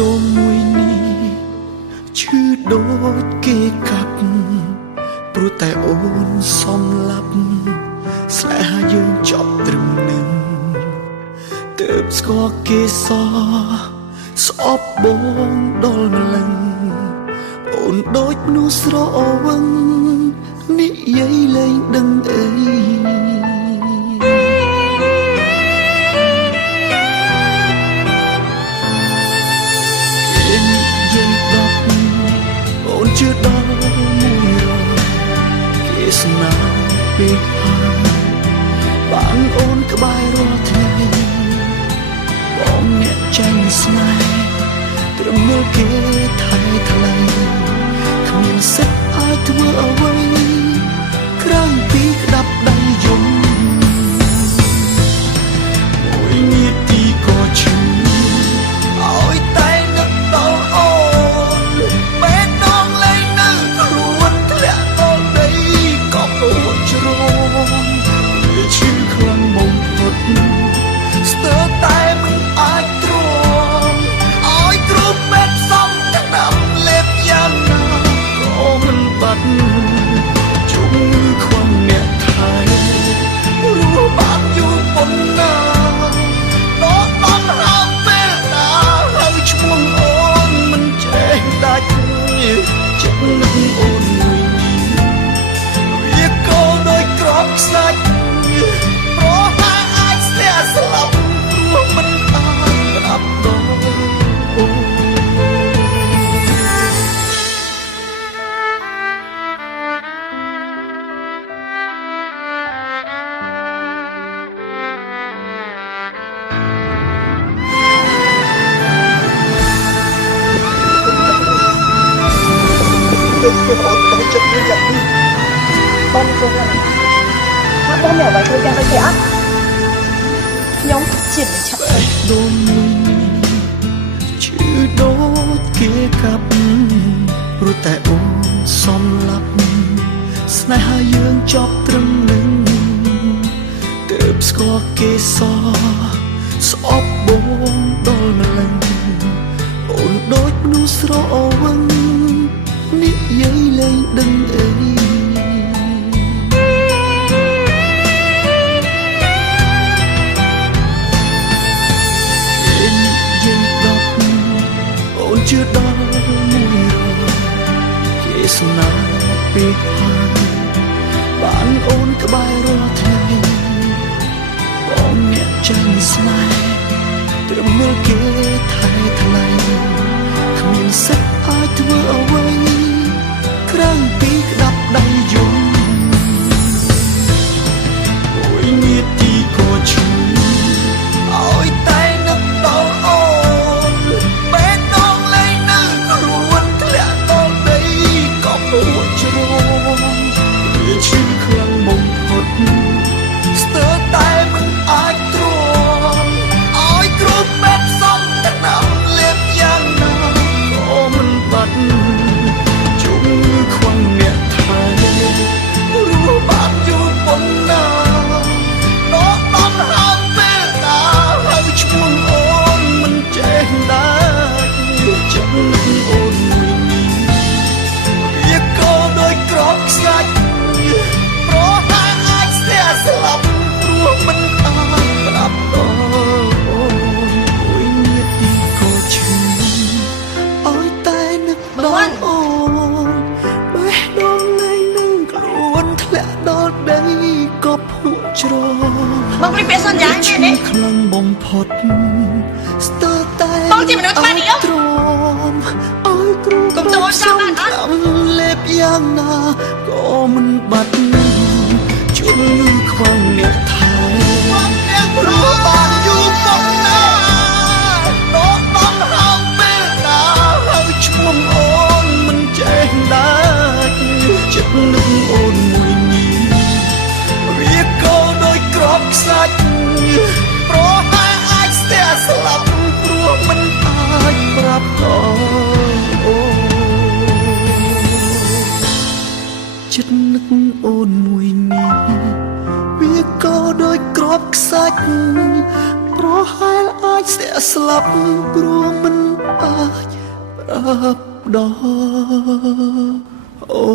ដូងមួយនេះឈឺដូចគេកាប់ព្រោះតែអូនសំឡាប់ស្នេហាយើងចប់ត្រឹមនឹងទើបស្គាល់គេសស្អប់បងដល់ម្លឹងអូនដូចមនុស្សស្រវឹងនិយាយលែងដឹងអីជឿដល់មួយរយគេស្នាពេកហើយបានអូនក្បែររាល់ថ្ងៃបងអ្នកចាញ់ស្នេហ៍ត្រឹមមើលគេថៃថ្លៃគ្មានសិទ្ធអាចធ្វើអ្វីក្រៅពីក្តាប់ដៃយំមួយនាទីក៏ឈឺឲ្យតែនឹកដល់អូនពេលដងលែងនៅខ្លួនធ្លាក់ដល់ដីក៏ពូជ្រងវាឈឺខ្លាំងបំផុតស្ទើរតែមិនអាចទ្រាំឲ្យគ្រូពេទ្យសំទាំងណាំលេបយ៉ាងណាក៏មិនបាត់ជុំខ្វះអ្នកថែរស់បានយូរប៉ុណ្ណាដល់ដល់ហើមពេលណាហើយឈ្មោះអូនមិនចេះដាច់ចិត្តនឹងអូនមួយនេះវាក៏ដោយក្របខ្សាច់ព្រោះតែអាចស្ទះស្លាប់ព្រោះមិនអាចប្រាប់ដល់អូនអូនต้องចិត្តនេះយ៉ាងនេះបងចូលណាថាបងមានអ្វីធ្វើយ៉ាងដូចគេអត់ខ្ញុំជាឆាប់ទៅដូនឈឺដូចគេកាប់ព្រោះតែអូនសំឡាប់ស្នេហាយើងចប់ត្រឹមនឹងទើបស្គាល់គេសស្អប់បងដល់ម្លឹងអូនដូចមនុស្សស្រវឹងនិយាយលែងដឹងអីអូនជឿដល់មួយរយគេស្នាពេកហើយបានអូនក្បែររាល់ថ្ងៃបងអ្នកចាញ់ស្នេហ៍ត្រឹមមើលគេថៃថ្លៃគ្មានសិទ្ធអាចធ្វើអ្វីក្រៅពីក្តាប់ដៃយំមួយនាទីក៏ឈឺឲ្យតែនឹកដល់អូនពេលដងលែងនៅខ្លួនធ្លាក់ដល់ដីក៏ពូជ្រងវាឈឺខ្លាំងបំផុតស្ទើរតែមិនអាចទ្រាំឲ្យគ្រូពេទ្យសំទាំងណាំលេបយ៉ាងណាក៏មិនបាត់ជុំខ្វះអ្នកថែរស់បានយូរប៉ុណ្ណាដល់ដល់ហើមពេលណាហើយឈ្មោះអូនមិនចេះដាច់ចិត្តនឹងអូនមួយនេះវាក៏ដោយក្របខ្សាច់ព្រោះតែអាចស្ទះស្លាប់ព្រោះមិនអាចប្រាប់ដល់អូនមួយនាទីក៏ឈឺឲ្យតែនឹកដល់អូនបេះដូងលែងនឹងខ្លួនធ្លាក់ដល់ដីក៏ភក់ជ្រងបងព្រីពាក្យសន្យាឯនេះនេះខ្លាំងបំផុតស្ទើរតែបងជាមនុស្សថ្មីនេះអត់ទ្រាំឲ្យគ្រូកុំទៅចាំបានអត់លេបយ៉ាងណាក៏មិនបាត់ជំងឺខ្វះអ្នកថែព្រោះបានយូរប៉ុណ្ណាដល់ដល់ហើមពេលណាហើយឈ្មោះអូនមិនចេះដាច់ចិត្តនឹងអូនមួយនេះវាក៏ដោយក្របខ្សាច់ព្រោះតែអាចស្ទះស្លាប់ព្រោះមិនអាចប្រាប់ដល់អូនចិត្តនឹកអូនមួយនេះវាក៏ដោយក្របខ្សាច់ប្រហែលអាចស្ទះស្លាប់ព្រោះមិនអាច បដអូ